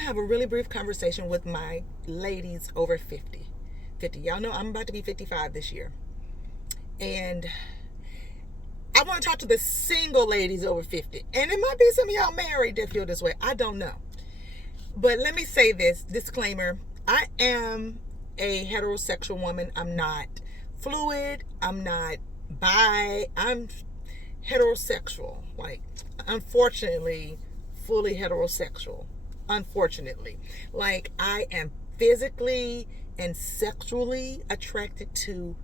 to have a really brief conversation with my ladies over 50. 50. Y'all know I'm about to be 55 this year. And I want to talk to the single ladies over 50. And it might be some of y'all married that feel this way. I don't know. But let me say this disclaimer. I am a heterosexual woman. I'm not fluid. I'm not bi. I'm heterosexual. Like, unfortunately, fully heterosexual. Unfortunately. Like, I am physically and sexually attracted to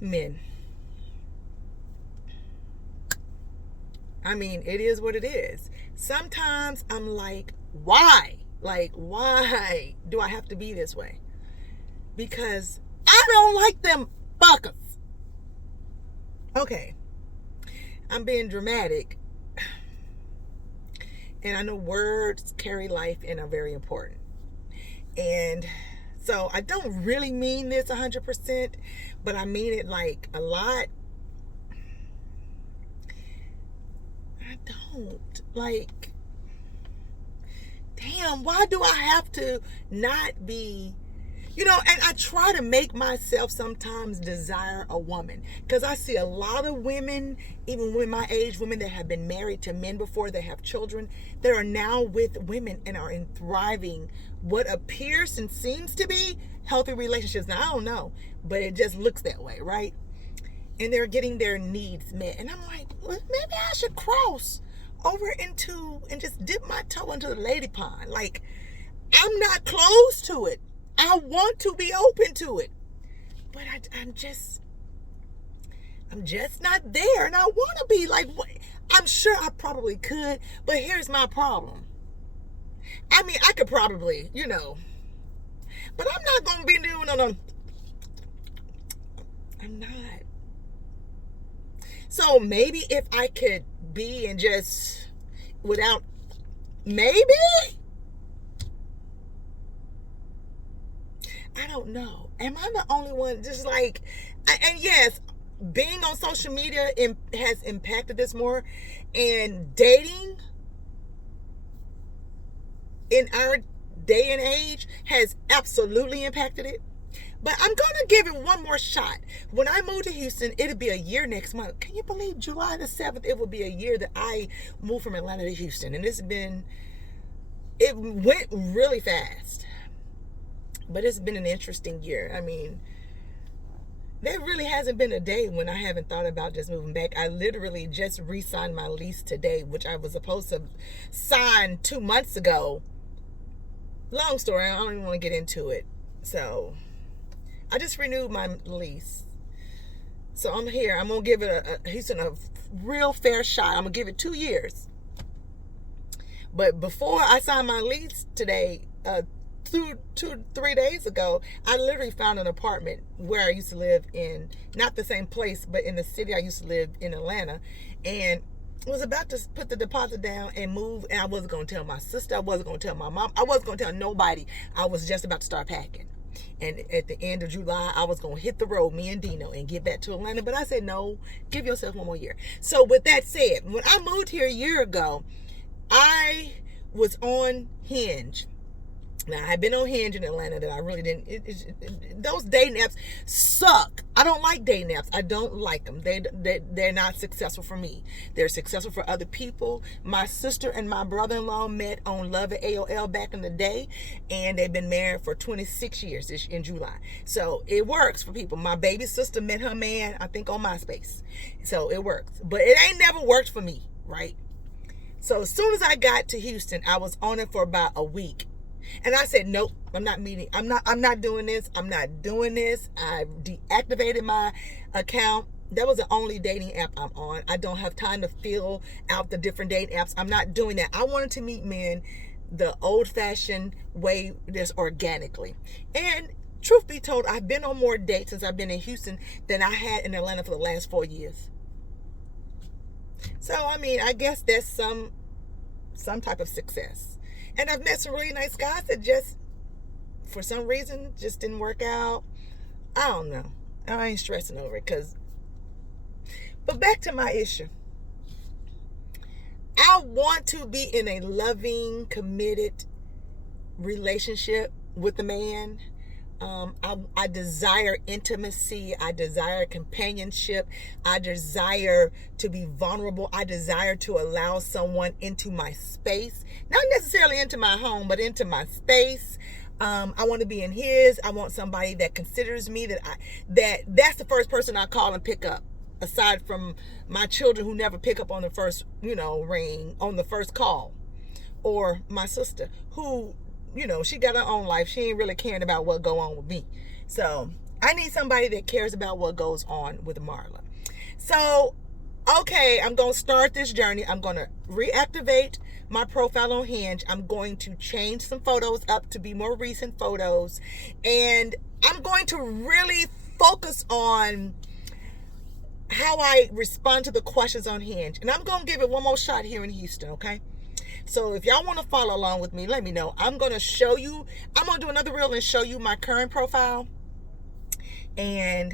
men. I mean, it is what it is. Sometimes I'm like, why? Like, why do I have to be this way? Because I don't like them fuckers. Okay, I'm being dramatic. And I know words carry life and are very important. And so I don't really mean this 100%, but I mean it like a lot. I don't. Like, damn, why do I have to not be, and I try to make myself sometimes desire a woman, because I see a lot of women, even women my age, women that have been married to men before they have children, that are now with women and are in thriving, what appears and seems to be healthy relationships. Now, I don't know, but it just looks that way, right? And they're getting their needs met. And I'm like, well, maybe I should cross over into and just dip my toe into the lady pond. Like, I'm not close to it. I want to be open to it. But I'm just not there. And I want to be like, I'm sure I probably could. But here's my problem. I mean, I could probably, but I'm not going to be doing no. I'm not. So maybe if I could be and just without, maybe? I don't know. Am I the only one just like, and yes, being on social media has impacted this more, and dating in our day and age has absolutely impacted it. But I'm going to give it one more shot. When I moved to Houston, it'll be a year next month. Can you believe July the 7th, it will be a year that I moved from Atlanta to Houston. And it went really fast. But it's been an interesting year. I mean, there really hasn't been a day when I haven't thought about just moving back. I literally just re-signed my lease today, which I was supposed to sign 2 months ago. Long story, I don't even want to get into it. So I just renewed my lease. So I'm here. I'm going to give it Houston a real fair shot. I'm going to give it 2 years. But before I signed my lease today, 3 days ago, I literally found an apartment where I used to live in, not the same place, but in the city I used to live in, Atlanta. And was about to put the deposit down and move. And I wasn't going to tell my sister. I wasn't going to tell my mom. I wasn't going to tell nobody. I was just about to start packing. And at the end of July, I was going to hit the road, me and Dino, and get back to Atlanta. But I said, no, give yourself one more year. So with that said, when I moved here a year ago, I was on Hinge. Now, I've been on Hinge in Atlanta that I really didn't. Those dating apps suck. I don't like dating apps. I don't like them. They're not successful for me. They're successful for other people. My sister and my brother-in-law met on Love at AOL back in the day, and they've been married for 26 years in July. So it works for people. My baby sister met her man, I think, on MySpace. So it works. But it ain't never worked for me, right? So as soon as I got to Houston, I was on it for about a week. And I said, nope, I'm not doing this. I'm not doing this. I deactivated my account. That was the only dating app I'm on. I don't have time to fill out the different dating apps. I'm not doing that. I wanted to meet men the old-fashioned way, just organically. And truth be told, I've been on more dates since I've been in Houston than I had in Atlanta for the last 4 years. So, I mean, I guess that's some type of success. And I've met some really nice guys that just, for some reason, just didn't work out. I don't know. I ain't stressing over it. But back to my issue. I want to be in a loving, committed relationship with a man. I desire intimacy. I desire companionship. I desire to be vulnerable. I desire to allow someone into my space, not necessarily into my home, but into my space. I want to be in his. I want somebody that considers me, that's the first person I call and pick up, aside from my children who never pick up on the first, ring, on the first call, or my sister who, she got her own life. She ain't really caring about what go on with me. So I need somebody that cares about what goes on with Marla. So, okay, I'm going to start this journey. I'm going to reactivate my profile on Hinge. I'm going to change some photos up to be more recent photos. And I'm going to really focus on how I respond to the questions on Hinge. And I'm going to give it one more shot here in Houston, okay? So if y'all want to follow along with me, let me know. I'm going to do another reel and show you my current profile. And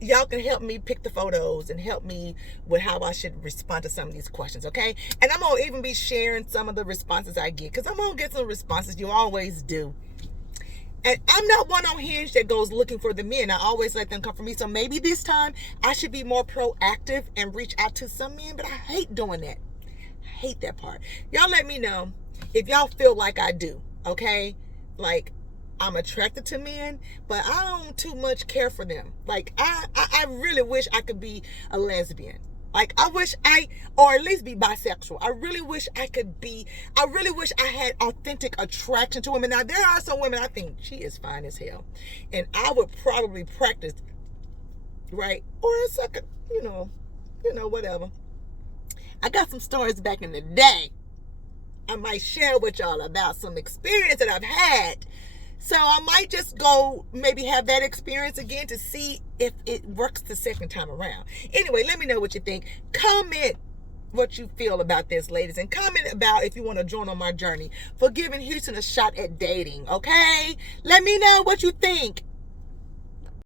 y'all can help me pick the photos and help me with how I should respond to some of these questions, okay? And I'm going to even be sharing some of the responses I get, because I'm going to get some responses. You always do. And I'm not one on Hinge that goes looking for the men. I always let them come for me. So maybe this time I should be more proactive and reach out to some men, but I hate doing that. I hate that part. Y'all let me know if y'all feel like I do, okay? Like, I'm attracted to men, but I don't too much care for them. Like, I really wish I could be a lesbian. Like, or at least be bisexual. I really wish I had authentic attraction to women. Now, there are some women I think she is fine as hell, and I would probably practice, right? Or a second, whatever. I got some stories back in the day I might share with y'all about some experience that I've had. So I might just go maybe have that experience again to see if it works the second time around. Anyway, let me know what you think. Comment what you feel about this, ladies. And comment about if you want to join on my journey for giving Houston a shot at dating, okay? Let me know what you think.